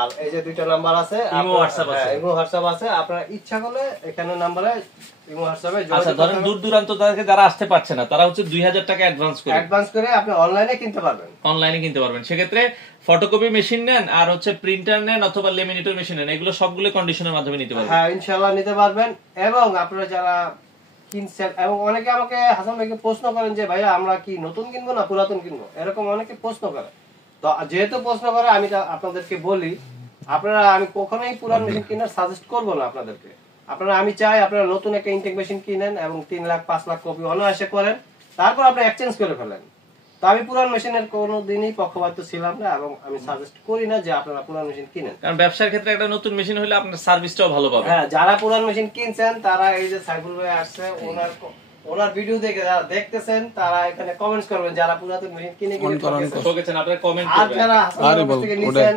আর এই যে দুইটা নাম্বার আছে, ইমো হোয়াটসঅ্যাপ আছে, ইমো হোয়াটসঅ্যাপ আছে। আপনারা ইচ্ছা করলে এখানে নাম্বারে ইমো হোয়াটসঅ্যাপে আচ্ছা ধরেন দূর দূরান্ত থেকে যারা আসতে পারছে না তারা হচ্ছে 2000 টাকা অ্যাডভান্স করে আপনি অনলাইনে কিনতে পারবেন, সেক্ষেত্রে ফটোকপি মেশিন নেন আর হচ্ছে প্রিন্টার নেন অথবা লেমিনেটর মেশিন নেন, এগুলো সবগুলো কন্ডিশনের মাধ্যমে নিতে পারবেন। হ্যাঁ ইনশাআল্লাহ নিতে পারবেন। এবং আপনারা যারা কিনছেন, এবং অনেকে আমাকে হাসান ভাইকে প্রশ্ন করেন যে ভাইয়া আমরা কি নতুন কিনবো না পুরাতন কিনবো, এরকম অনেকে প্রশ্ন করে। তো যেহেতু প্রশ্ন করে আমি আপনাদেরকে বলি, আপনারা আমি কখনোই পুরান মেশিন কেনার সাজেস্ট করবো না আপনাদেরকে। আমি চাই আপনারা নতুন একটা ইনটেক মেশিন কিনেন এবং 3 লাখ 5 লাখ কপি অনায়াসে করেন, তারপর আপনি এক্সচেঞ্জ করে ফেলেন। তো আমি পুরান মেশিনের কোনোদিনই পক্ষপাত ছিলাম না এবং আমি সাজেস্ট করি না যে আপনারা পুরান মেশিন কিনেন, কারণ ব্যবসার ক্ষেত্রে একটা নতুন মেশিন হলে আপনার সার্ভিসটাও ভালো পাবেন। হ্যাঁ যারা পুরান মেশিন কিনছেন তারা এই যে সাইফুল ভাই আসছে, ওনার ভিডিও দেখে যারা দেখতেছেন তারা এখানে কমেন্টস করবেন যারা পুরাতন মেশিন কিনে কিনে ঠকেছেন, আপনারা কমেন্ট আর করবেন। যারা হাসান ভাই থেকে নিছেন